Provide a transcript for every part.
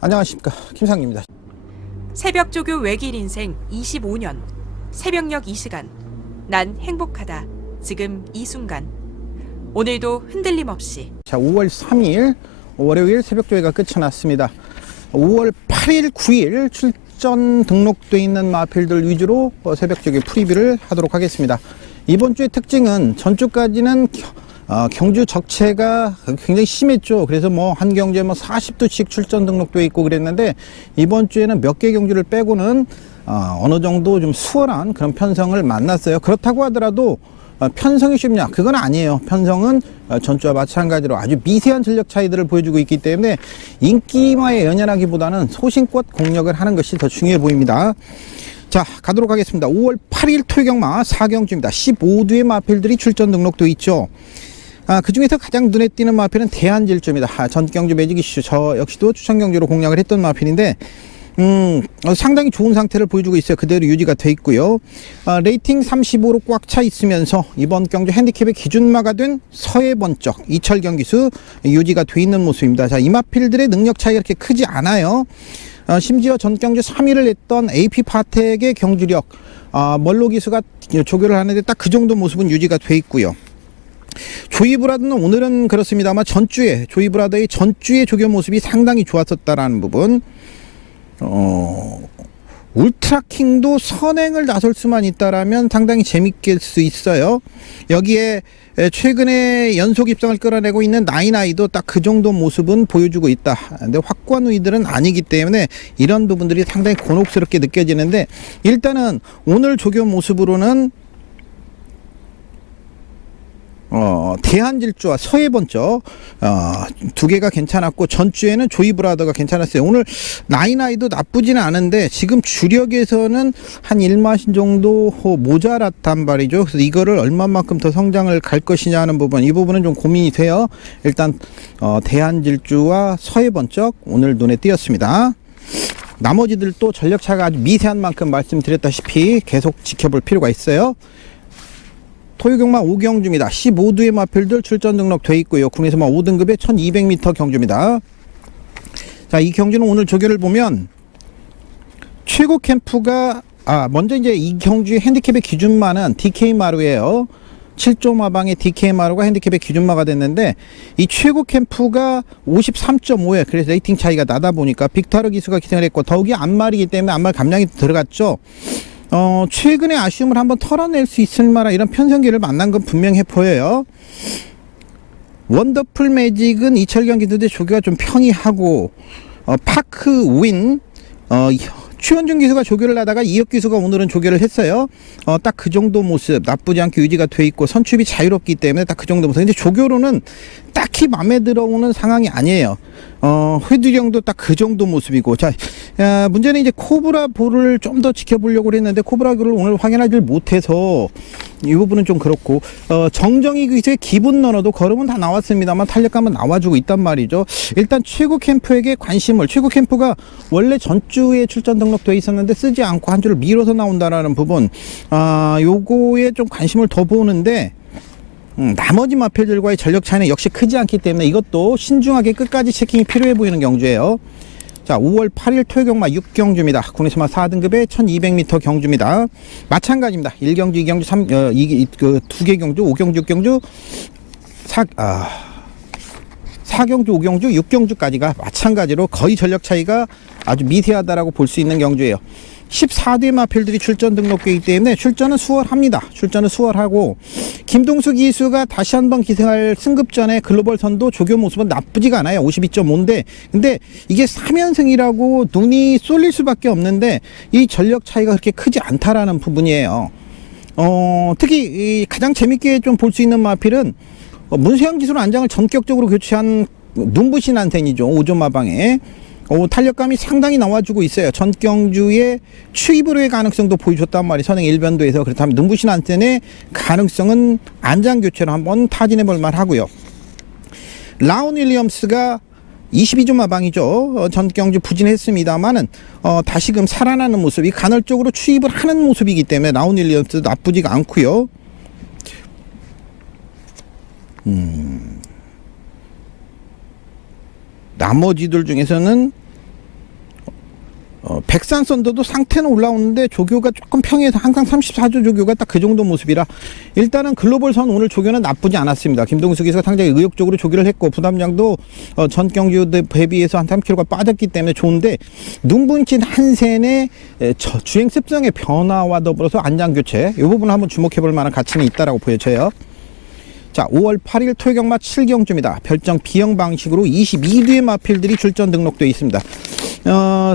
안녕하십니까 김상입니다. 새벽 조교 외길 인생 25년. 새벽녘 이 시간. 난 행복하다. 지금 이 순간. 오늘도 흔들림 없이 자 5월 3일 월요일 새벽 조회가 끝이 났습니다. 5월 8일 9일 출전 등록돼 있는 마필들 위주로 어, 새벽 조회 프리뷰를 하도록 하겠습니다. 이번 주의 특징은 전주까지는 겨- 어, 경주 적체가 굉장히 심했죠. 그래서 뭐 한 경주에 뭐 40도씩 출전 등록돼 있고 그랬는데 이번 주에는 몇 개 경주를 빼고는 어, 어느 정도 좀 수월한 그런 편성을 만났어요. 그렇다고 하더라도 어, 편성이 쉽냐? 그건 아니에요. 편성은 어, 전주와 마찬가지로 아주 미세한 전력 차이들을 보여주고 있기 때문에 인기와의 연연하기보다는 소신껏 공략을 하는 것이 더 중요해 보입니다. 자, 가도록 하겠습니다. 5월 8일 토요경마 4경주입니다. 15두의 마필들이 출전 등록돼 있죠. 아, 그 중에서 가장 눈에 띄는 마필은 대한질주입니다. 아, 전경주 매직 이슈. 저 역시도 추천경주로 공략을 했던 마필인데, 음, 어, 상당히 좋은 상태를 보여주고 있어요. 그대로 유지가 돼 있고요. 아, 레이팅 35로 꽉 차 있으면서 이번 경주 핸디캡의 기준마가 된 서해 번쩍 이철 경기수 유지가 돼 있는 모습입니다. 자, 이 마필들의 능력 차이가 그렇게 크지 않아요. 어, 심지어 전 경주 3위를 냈던 AP 파텍의 경주력, 아, 멀로 기수가 조교를 하는데 딱 그 정도 모습은 유지가 돼 있고요. 조이브라드는 오늘은 그렇습니다만 전주에 조이브라드의 전주의 조교 모습이 상당히 좋았었다라는 부분. 어, 울트라킹도 선행을 나설 수만 있다라면 상당히 재밌게 수 있어요. 여기에 에, 최근에 연속 입상을 끌어내고 있는 나인아이도 딱 그 정도 모습은 보여주고 있다. 근데 확고한 우위들은 아니기 때문에 이런 부분들이 상당히 곤혹스럽게 느껴지는데 일단은 오늘 조교 모습으로는 어, 대한질주와 서해번쩍 어, 두 개가 괜찮았고 전주에는 조이브라더가 괜찮았어요. 오늘 나이나이도 나쁘지는 않은데 지금 주력에서는 한 1마신 정도 모자랐단 말이죠. 그래서 이거를 얼마만큼 더 성장을 갈 것이냐 하는 부분 이 부분은 좀 고민이 돼요. 일단 어, 대한질주와 서해번쩍 오늘 눈에 띄었습니다. 나머지들도 전력차가 아주 미세한 만큼 말씀드렸다시피 계속 지켜볼 필요가 있어요. 토요경마 5경 주입니다. 15두의 마필들 출전 등록돼 있고요. 국내에서마 5등급의 1200m 경주입니다. 자, 이 경주는 오늘 조교를 보면 최고 캠프가 아, 먼저 이제 이 경주의 핸디캡의 기준마는 DK 마루예요. 7조 마방의 DK 마루가 핸디캡의 기준마가 됐는데 이 최고 캠프가 53.5에 그래서 레이팅 차이가 나다 보니까 빅타르 기수가 기생을 했고 더욱이 안말이기 때문에 안말 감량이 들어갔죠. 어, 최근에 아쉬움을 한번 털어낼 수 있을 만한 이런 편성기를 만난 건 분명해 보여요. 원더풀 매직은 이철 경 기수대 조교가 좀 평이하고 어, 파크 윈 어, 최원준 기수가 조교를 하다가 이혁 기수가 오늘은 조교를 했어요. 어, 딱 그 정도 모습 나쁘지 않게 유지가 돼 있고 선출이 자유롭기 때문에 딱 그 정도 모습. 근데 조교로는 딱히 마음에 들어오는 상황이 아니에요. 어, 회두령도 딱 그 정도 모습이고. 자, 야, 문제는 이제 코브라 볼을 좀 더 지켜보려고 했는데 코브라 볼을 오늘 확인하지 못해서 이 부분은 좀 그렇고 어, 정정이 기수의 기본 러너도 걸음은 다 나왔습니다만 탄력감은 나와주고 있단 말이죠. 일단 최고 캠프에게 관심을 최고 캠프가 원래 전주에 출전 등록돼 있었는데 쓰지 않고 한 주를 미뤄서 나온다라는 부분 아 요거에 좀 관심을 더 보는데 음, 나머지 마필들과의 전력 차이는 역시 크지 않기 때문에 이것도 신중하게 끝까지 체킹이 필요해 보이는 경주예요. 자, 5월 8일 토요 경마 6경주입니다. 국내선마 4등급의 1200m 경주입니다. 마찬가지입니다. 1경주, 2경주, 3, 어, 이, 그, 두개 경주, 5경주, 6경주, 4, 아, 4경주, 5경주, 6경주까지가 마찬가지로 거의 전력 차이가 아주 미세하다라고 볼 수 있는 경주예요. 14대 마필들이 출전 등록되기 때문에 출전은 수월합니다. 출전은 수월하고 김동수 기수가 다시 한번 기생할 승급 전에 글로벌 선도 조교 모습은 나쁘지가 않아요. 52.5인데 근데 이게 3연승이라고 눈이 쏠릴 수밖에 없는데 이 전력 차이가 그렇게 크지 않다라는 부분이에요. 어, 특히 이 가장 재밌게 좀 볼 수 있는 마필은 어, 문세영 기술 안장을 전격적으로 교체한 눈부신 안센이죠. 오조 마방에. 어, 탄력감이 상당히 나와주고 있어요. 전경주의 추입으로의 가능성도 보여줬단 말이에요. 선행 일변도에서 그렇다면 눈부신 안센의 가능성은 안장 교체로 한번 타진해 볼 만하고요. 라운 윌리엄스가 22조 마방이죠. 어, 전경주 부진했습니다만은 어, 다시금 살아나는 모습이 간헐적으로 추입을 하는 모습이기 때문에 라운 윌리엄스도 나쁘지가 않고요. 음, 나머지들 중에서는 어, 백산 썬더도 상태는 올라오는데 조교가 조금 평해서 항상 34조 조교가 딱 그 정도 모습이라 일단은 글로벌 선 오늘 조교는 나쁘지 않았습니다. 김동수 기수가 상당히 의욕적으로 조교를 했고 부담량도 어, 전 경주 대비해서 한 3kg가 빠졌기 때문에 좋은데 눈분친 한센의 주행 습성의 변화와 더불어서 안장 교체 이 부분 한번 주목해 볼 만한 가치는 있다라고 보여져요. 자, 5월 8일 토요경마 7경주입니다. 별정 B형 방식으로 22뒤의 마필들이 출전 등록되어 있습니다. 어,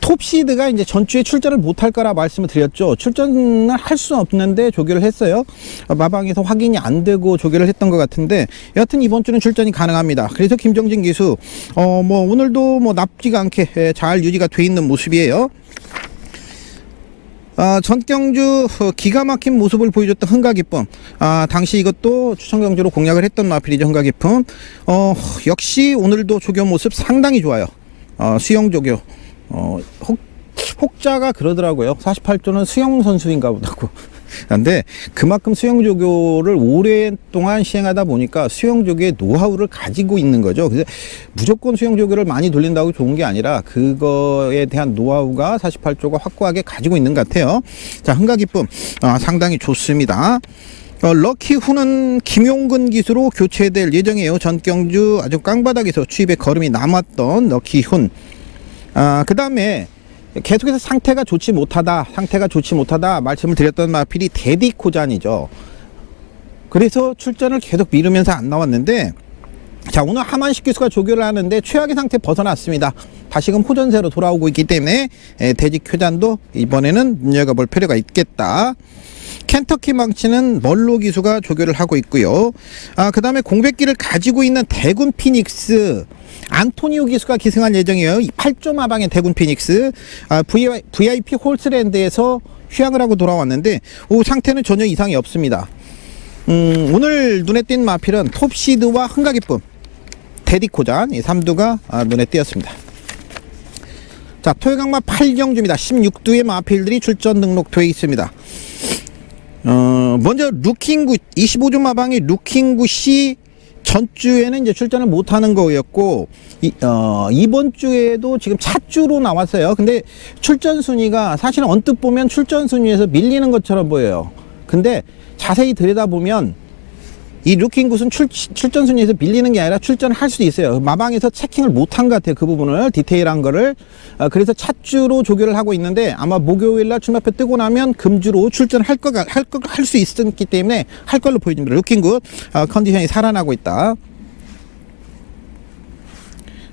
톱시드가 이제 전주에 출전을 못할 거라 말씀을 드렸죠. 출전을 할수 없는데 조교를 했어요. 어, 마방에서 확인이 안 되고 조교를 했던 것 같은데 여하튼 이번 주는 출전이 가능합니다. 그래서 김정진 기수 어, 뭐 오늘도 뭐 나쁘지가 않게 예, 잘 유지가 돼 있는 모습이에요. 아, 전경주 어, 기가 막힌 모습을 보여줬던 흥가기쁨. 아, 당시 이것도 추천 경주로 공략을 했던 마필이죠, 흥가기쁨. 어, 역시 오늘도 조교 모습 상당히 좋아요. 어, 수영 조교. 어, 혹, 혹자가 그러더라고요. 48조는 수영 선수인가 보다고. 근데 그만큼 수영 조교를 오랫동안 시행하다 보니까 수영 조교의 노하우를 가지고 있는 거죠. 그래서 무조건 수영 조교를 많이 돌린다고 좋은 게 아니라 그거에 대한 노하우가 48조가 확고하게 가지고 있는 것 같아요. 자, 흥가 기쁨 아, 상당히 좋습니다. 어, 럭키 후는 김용근 기수로 교체될 예정이에요. 전경주 아주 깡바닥에서 추입의 걸음이 남았던 럭키 훈. 아, 그 다음에 계속해서 상태가 좋지 못하다, 상태가 좋지 못하다 말씀을 드렸던 마필이 데디코잔이죠. 그래서 출전을 계속 미루면서 안 나왔는데, 자, 오늘 하만식 기수가 조교를 하는데 최악의 상태 벗어났습니다. 다시금 호전세로 돌아오고 있기 때문에 교잔도 이번에는 눈여겨볼 필요가 있겠다. 켄터키 망치는 멀로 기수가 조교를 하고 있고요. 아, 그 다음에 공백기를 가지고 있는 대군 피닉스. 안토니오 기수가 기승할 예정이에요. 8조 마방의 대군 피닉스. 아, VIP 홀스랜드에서 휴양을 하고 돌아왔는데, 오, 상태는 전혀 이상이 없습니다. 음, 오늘 눈에 띈 마필은 톱시드와 흥가기쁨. 데디코잔, 이 3두가 아, 눈에 띄었습니다. 자, 토요강마 8경주입니다. 16두의 마필들이 출전 등록돼 있습니다. 어, 먼저 루킹구 25조 마방이 루킹구시 전주에는 이제 출전을 못 하는 거였고 이, 어, 이번 주에도 지금 차주로 나왔어요. 근데 출전 순위가 사실 은 언뜻 보면 출전 순위에서 밀리는 것처럼 보여요. 근데 자세히 들여다보면 이 루킹 굿은 출, 출전 순위에서 밀리는 게 아니라 출전할 수도 있어요. 마방에서 체킹을 못한 것 같아요. 그 부분을 디테일한 거를. 어, 그래서 차주로 조교를 하고 있는데 아마 목요일 날 출마표 뜨고 나면 금주로 출전할 거가 할할 수 있었기 때문에 할 걸로 보여집니다. 루킹 굿 어, 컨디션이 살아나고 있다.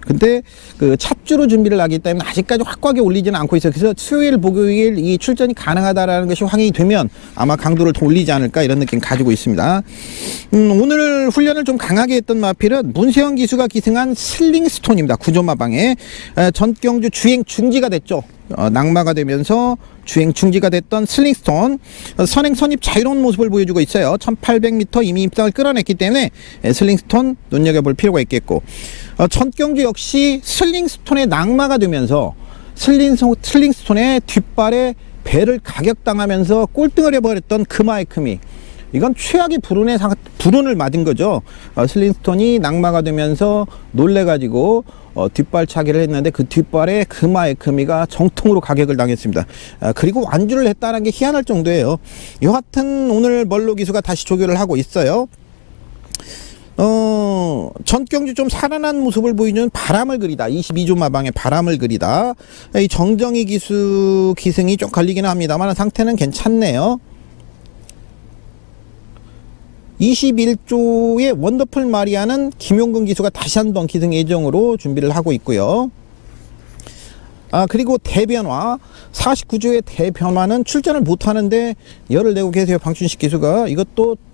근데 그 찻주로 준비를 하기 때문에 아직까지 확고하게 올리지는 않고 있어요. 그래서 수요일, 목요일 이 출전이 가능하다라는 것이 확인이 되면 아마 강도를 더 올리지 않을까 이런 느낌 가지고 있습니다. 음, 오늘 훈련을 좀 강하게 했던 마필은 문세영 기수가 기승한 슬링 스톤입니다. 구조마방에 에, 전경주 주행 중지가 됐죠. 어, 낙마가 되면서 주행 중지가 됐던 슬링스톤 어, 선행 선입 자유로운 모습을 보여주고 있어요. 1800m 이미 입상을 끌어냈기 때문에 에, 슬링스톤 눈여겨볼 필요가 있겠고 어, 전경주 역시 슬링스톤에 낙마가 되면서 슬링스, 슬링스톤의 뒷발에 배를 가격당하면서 꼴등을 해버렸던 그마이크미 이건 최악의 불운의 상, 불운을 맞은 거죠. 어, 슬링스톤이 낙마가 되면서 놀래가지고 어, 뒷발 차기를 했는데 그 뒷발에 금화의 금이가 정통으로 가격을 당했습니다. 아, 그리고 완주를 했다는 게 희한할 정도예요. 여하튼 오늘 멀로 기수가 다시 조교를 하고 있어요. 어, 전경주 좀 살아난 모습을 보이는 바람을 그리다. 22조 마방에 바람을 그리다. 이 정정희 기수 기승이 좀 걸리기는 합니다만 상태는 괜찮네요. 21조의 원더풀 마리아는 김용근 기수가 다시 한 번 기승 예정으로 준비를 하고 있고요. 아 그리고 대변화 49조의 대변화는 출전을 못하는데 열을 내고 계세요 방춘식 기수가 이것도 저,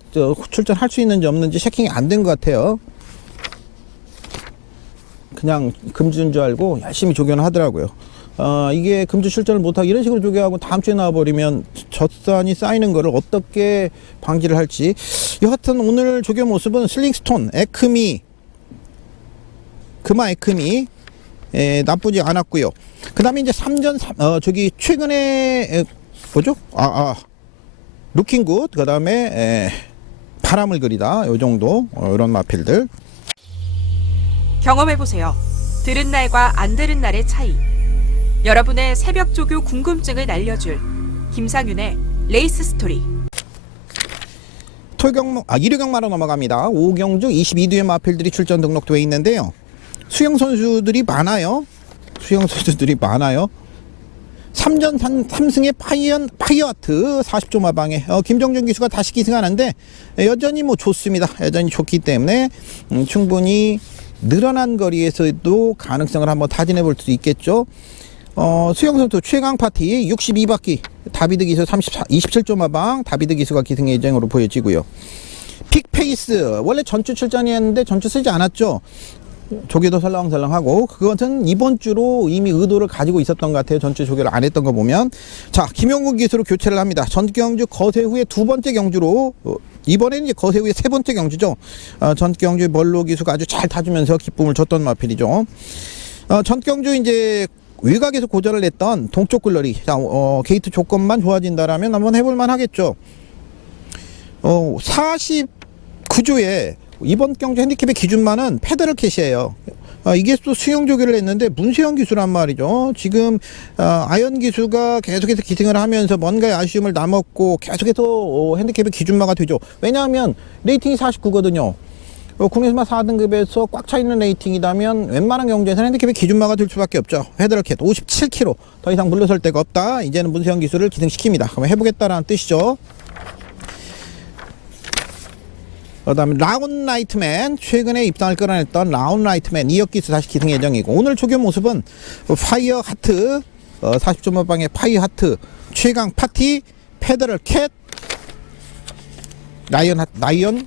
출전할 수 있는지 없는지 체킹이 안 된 것 같아요. 그냥 금주인 줄 알고 열심히 조교는 하더라고요. 어, 이게 금주 출전을 못하고 이런 식으로 조교하고 다음 주에 나와버리면 젖산이 쌓이는 거를 어떻게 방지를 할지. 여하튼 오늘 조교 모습은 슬링스톤, 에크미, 금화 에크미, 에, 나쁘지 않았고요. 그 다음에 이제 3전, 3, 어, 저기 최근에, 에, 뭐죠? 아, 아, 루킹굿, 그 다음에, 바람을 그리다, 요 정도, 어, 이런 마필들. 경험해보세요. 들은 날과 안 들은 날의 차이. 여러분의 새벽 조교 궁금증을 날려줄 김상윤의 레이스 스토리. 토경 아 일요경 마로 넘어갑니다. 오경주 22두의 마필들이 출전 등록돼 있는데요. 수영 선수들이 많아요. 수영 선수들이 많아요. 3전 3, 3승의 파이언 파이어트 40조 마방에 어, 김정준 기수가 다시 기승하는데 예, 여전히 뭐 좋습니다. 여전히 좋기 때문에 음, 충분히 늘어난 거리에서도 가능성을 한번 타진해 볼 수 있겠죠. 어, 수영 선수 최강 파티 62바퀴 다비드 기수 34 27조 마방 다비드 기수가 기승 예정으로 보여지고요. 픽페이스 원래 전주 출전이었는데 전주 쓰지 않았죠. 조교도 설렁설렁하고 그것은 이번 주로 이미 의도를 가지고 있었던 것 같아요. 전주 조교를 안 했던 거 보면 자 김용국 기수로 교체를 합니다. 전경주 거세 후에 두 번째 경주로 어, 이번에는 이제 거세 후에 세 번째 경주죠. 어, 전경주 멀로 기수가 아주 잘 타주면서 기쁨을 줬던 마필이죠. 어, 전경주 이제 외곽에서 고전을 냈던 동쪽 글러리 자, 어, 게이트 조건만 좋아진다라면 한번 해볼만 하겠죠. 어, 49조에 이번 경주 핸디캡의 기준만은 페더럴 캣이에요. 아, 이게 또 수영 조교를 했는데 문세영 기수란 말이죠. 지금 아, 아연 기수가 계속해서 기승을 하면서 뭔가의 아쉬움을 남았고 계속해서 어, 핸디캡의 기준마가 되죠. 왜냐하면 레이팅이 49거든요. 어, 국내에서만 4등급에서 꽉 차 있는 레이팅이라면 웬만한 경주에서는 핸디캡의 기준마가 될 수밖에 없죠. 헤드럴캣 57kg 더 이상 물러설 데가 없다. 이제는 문세영 기수를 기승시킵니다. 그럼 해보겠다라는 뜻이죠. 그다음에 라운 라이트맨 최근에 입상을 끌어냈던 라운 라이트맨 이역 기수 다시 기승 예정이고 오늘 조교 모습은 파이어 하트 어, 40점 방의 파이어 하트 최강 파티 페더럴 캣 라이언 하- 라이언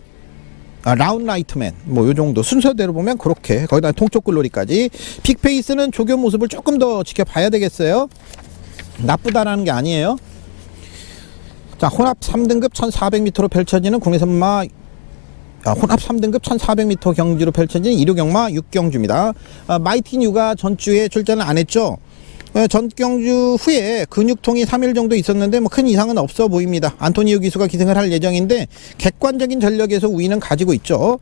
아, 라운 라이트맨. 뭐 요 정도 순서대로 보면 그렇게 거기다 통쪽 글로리까지. 빅페이스는 조교 모습을 조금 더 지켜봐야 되겠어요. 나쁘다라는 게 아니에요. 자 혼합 3등급 1400m로 펼쳐지는 국내 선마 아, 혼합 3등급 1400m 경주로 펼쳐진 일요경마 6경주입니다. 아, 마이티 뉴가 전주에 출전을 안 했죠. 어, 전 경주 후에 근육통이 3일 정도 있었는데 뭐 큰 이상은 없어 보입니다. 안토니오 기수가 기승을 할 예정인데 객관적인 전력에서 우위는 가지고 있죠.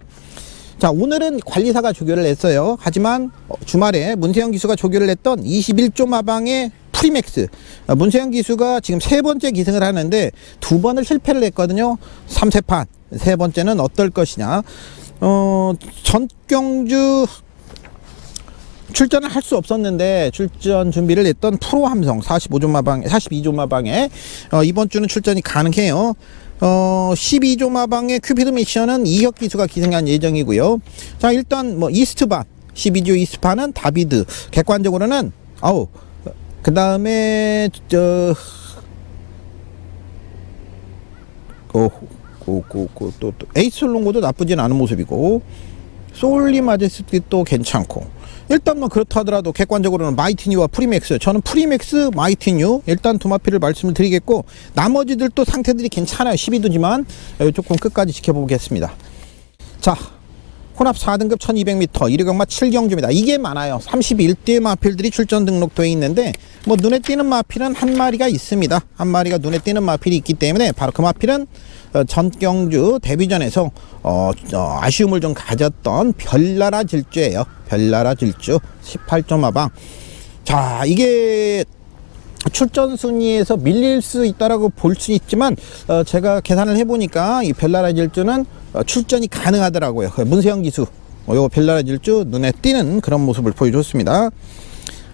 자 오늘은 관리사가 조교를 했어요. 하지만 어, 주말에 문세영 기수가 조교를 했던 21조 마방의 프리맥스 어, 문세영 기수가 지금 세 번째 기승을 하는데 두 번을 실패를 했거든요. 3세판 세 번째는 어떨 것이냐. 어 전경주 출전을 할 수 없었는데 출전 준비를 했던 프로 함성 45조 마방 42조 마방에 어, 이번 주는 출전이 가능해요. 어, 12조 마방의 큐피드 미션은 이혁 기수가 기승한 예정이고요. 자, 일단 뭐 이스트반 12조 이스트반은 다비드 객관적으로는 아우 그 다음에 저 어, 고고고또 또 에이슬롱고도 나쁘진 않은 모습이고 소울리 마제스티 또 괜찮고. 일단 뭐 그렇다 하더라도 객관적으로는 마이티뉴와 프리맥스. 저는 프리맥스 마이티뉴 일단 두 마피를 말씀을 드리겠고 나머지들도 상태들이 괜찮아요. 12도지만 조금 끝까지 지켜보겠습니다. 자 혼합 4등급 1200m 이르경마 7경주입니다 이게 많아요 31대 마필들이 출전 등록돼 있는데 뭐 눈에 띄는 마필은 한 마리가 있습니다 한 마리가 눈에 띄는 마필이 있기 때문에 바로 그 마필은 어, 전경주 데뷔전에서 어, 어, 아쉬움을 좀 가졌던 별나라 질주예요. 별나라 질주 18점 마방. 자 이게 출전 순위에서 밀릴 수 있다라고 볼 수 있지만 어, 제가 계산을 해보니까 이 별나라 질주는 어, 출전이 가능하더라고요. 그 문세영 기수 어, 요거 별나라 질주 눈에 띄는 그런 모습을 보여줬습니다.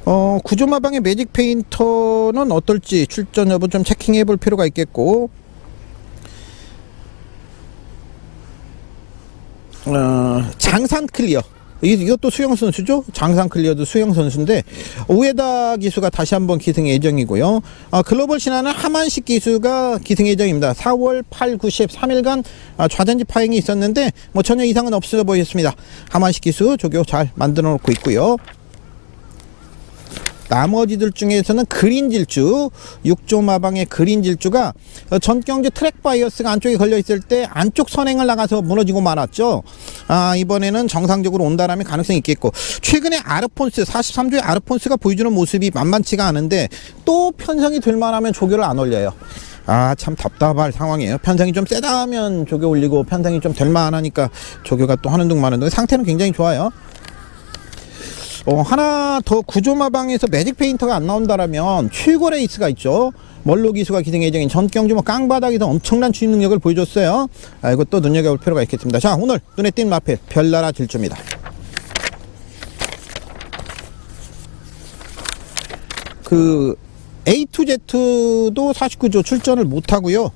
어, 구조마방의 매직 페인터는 어떨지 출전 여부 좀 체킹해 볼 필요가 있겠고 어, 장산 클리어. 이- 이것도 수영 선수죠. 장산 클리어도 수영 선수인데 오에다 기수가 다시 한번 기승 예정이고요. 아, 글로벌 신화는 하만식 기수가 기승 예정입니다. 4월 8, 9, 10 3일간 아, 좌전지 파행이 있었는데 뭐 전혀 이상은 없어 보였습니다. 하만식 기수 조교 잘 만들어 놓고 있고요. 나머지들 중에서는 그린 질주, 육조 마방의 그린 질주가 어, 전경주 트랙 바이어스가 안쪽에 걸려 있을 때 안쪽 선행을 나가서 무너지고 말았죠. 아, 이번에는 정상적으로 온다라면 가능성이 있겠고 최근에 아르폰스 43조의 아르폰스가 보여주는 모습이 만만치가 않은데 또 편성이 될 만하면 조교를 안 올려요. 아 참 답답할 상황이에요. 편성이 좀 세다 하면 조교 올리고 편성이 좀 될 만하니까 조교가 또 하는 둥 마는 둥 상태는 굉장히 좋아요. 어, 하나 더 구조마방에서 매직 페인터가 안 나온다라면 최고 레이스가 있죠. 멀로 기수가 기승 예정인 전경주 뭐 깡바닥에서 엄청난 추임 능력을 보여줬어요. 아, 이것도 눈여겨볼 필요가 있겠습니다. 자, 오늘 눈에 띈 마필 별나라 질주입니다. 그 A to Z도 49조 출전을 못 하고요. 어,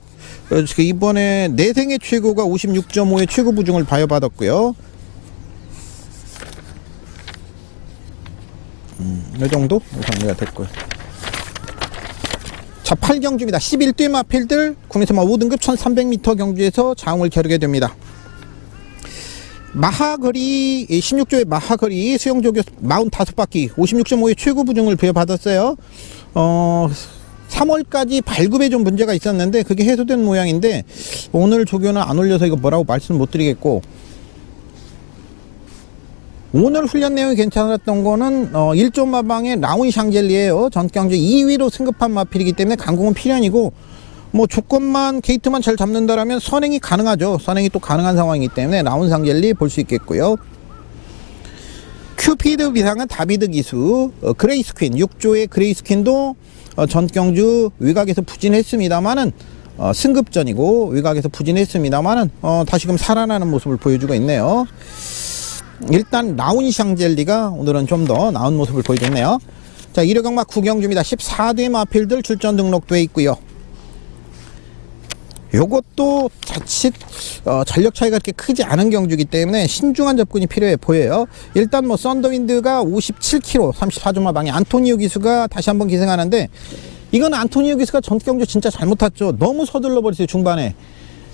그 이번에 내 생애 최고가 56.5의 최고 부중을 바여받았고요. 이 정도 정리가 됐고요. 자, 8경주입니다. 11대 마필들 국내선마 5등급 1300m 경주에서 장을 겨루게 됩니다. 마하거리 16조의 마하거리 수영조교 45바퀴 56.5의 최고 부중을 부여받았어요. 어 3월까지 발급에 좀 문제가 있었는데 그게 해소된 모양인데 오늘 조교는 안 올려서 이거 뭐라고 말씀 못 드리겠고 오늘 훈련 내용이 괜찮았던 거는 어, 1조 마방의 라운 샹젤리에요. 전 경주 2위로 승급한 마필이기 때문에 강공은 필연이고 뭐 조건만 게이트만 잘 잡는다라면 선행이 가능하죠. 선행이 또 가능한 상황이기 때문에 라운 샹젤리 볼 수 있겠고요. 큐피드 비상은 다비드 기수, 어, 그레이스 퀸, 6조의 그레이스 퀸도 어, 전 경주 외곽에서 부진했습니다만은 어, 승급전이고 외곽에서 부진했습니다만은 어, 다시금 살아나는 모습을 보여주고 있네요. 일단 라운 샹젤리가 오늘은 좀 더 나은 모습을 보여줬네요. 자, 이르강막 구경주입니다. 14대 마필들 출전 등록돼 있고요. 요것도 자칫 어, 전력 차이가 그렇게 크지 않은 경주기 때문에 신중한 접근이 필요해 보여요. 일단 뭐 썬더윈드가 57km 34조마 방에 안토니오 기수가 다시 한번 기승하는데 이건 안토니오 기수가 전 경주 진짜 잘못 탔죠. 너무 서둘러 버렸어요 중반에.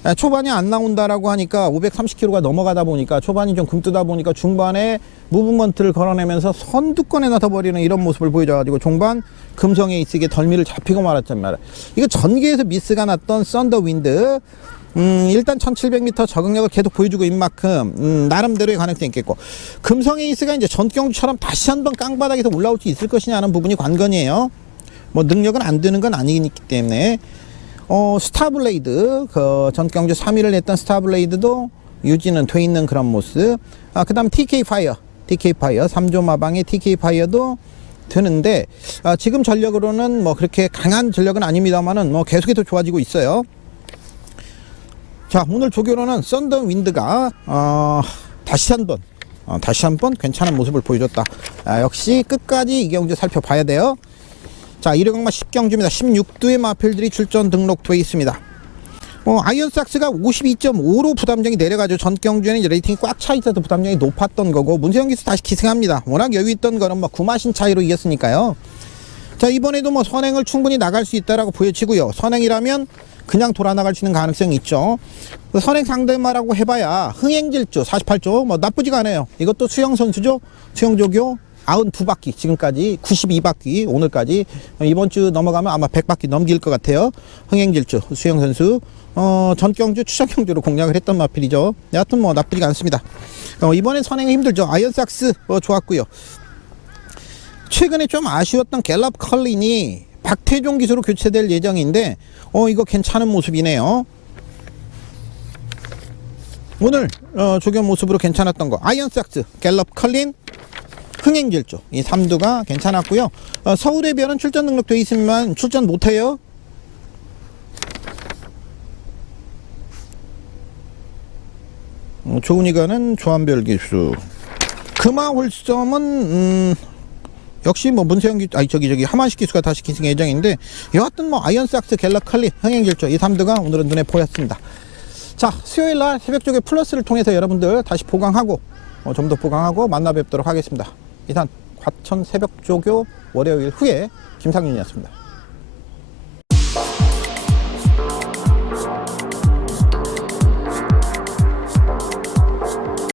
아, 초반이 안 나온다라고 하니까 530km가 넘어가다 보니까 초반이 좀 금뜨다 보니까 중반에 무브먼트를 걸어내면서 선두권에 나서버리는 이런 모습을 보여줘가지고 종반 금성에 있으게 덜미를 잡히고 말았단 말이야. 이거 전개에서 미스가 났던 썬더윈드. 음, 일단 1700m 적응력을 계속 보여주고 있는 만큼, 음, 나름대로의 가능성이 있겠고. 금성에 있으가 이제 전경주처럼 다시 한번 깡바닥에서 올라올 수 있을 것이냐는 부분이 관건이에요. 뭐 능력은 안 드는 건 아니기 때문에. 어, 스타블레이드, 그 전경주 3위를 냈던 스타블레이드도 유지는 돼 있는 그런 모습. 아, 그 다음 TK 파이어. TK 파이어. 3조 마방의 TK 파이어도 드는데, 아, 지금 전력으로는 뭐 그렇게 강한 전력은 아닙니다만은 뭐 계속해서 좋아지고 있어요. 자, 오늘 조교로는 썬더 윈드가, 어, 다시 한 번, 어, 다시 한 번 괜찮은 모습을 보여줬다. 아, 역시 끝까지 이 경주 살펴봐야 돼요. 자, 이르강마 10경주입니다. 16두의 마필들이 출전 등록돼 있습니다. 어, 아이언삭스가 52.5로 부담정이 내려가죠. 전 경주에는 레이팅이 꽉 차 있어서 부담정이 높았던 거고 문세영 기수 다시 기승합니다. 워낙 여유 있던 거는 뭐 구마신 차이로 이겼으니까요. 자 이번에도 뭐 선행을 충분히 나갈 수 있다라고 보여지고요. 선행이라면 그냥 돌아 나갈 수 있는 가능성이 있죠. 그 선행 상대마라고 해봐야 흥행질주 48조 뭐 나쁘지가 않아요. 이것도 수영 선수죠. 수영 조교 92바퀴 지금까지 92바퀴 오늘까지 이번 주 넘어가면 아마 100바퀴 넘길 것 같아요. 흥행질주 수영 선수 어, 전경주 추천경주로 공략을 했던 마필이죠. 여하튼 뭐 나쁘지가 않습니다. 어, 이번엔 선행이 힘들죠. 아이언삭스 어, 좋았고요. 최근에 좀 아쉬웠던 갤럽 컬린이 박태종 기수로 교체될 예정인데 어 이거 괜찮은 모습이네요. 오늘 어, 조경 모습으로 괜찮았던 거 아이언삭스 갤럽 컬린 흥행질주 이 3두가 괜찮았고요. 어, 서울의 별은 출전 등록돼 있으면 출전 못해요. 어, 조은이가는 조한별 기수 금화홀섬은 음, 역시 뭐 문세영 기 아니 저기 저기 하만식 기수가 다시 기승 예정인데 여하튼 뭐 아이언삭스 갤럭 칼리 흥행질주 이 3두가 오늘은 눈에 보였습니다. 자 수요일 날 새벽 쪽에 플러스를 통해서 여러분들 다시 보강하고 어, 좀 더 보강하고 만나 뵙도록 하겠습니다. 이상 과천 새벽 조교 월요일 후에 김상윤이었습니다.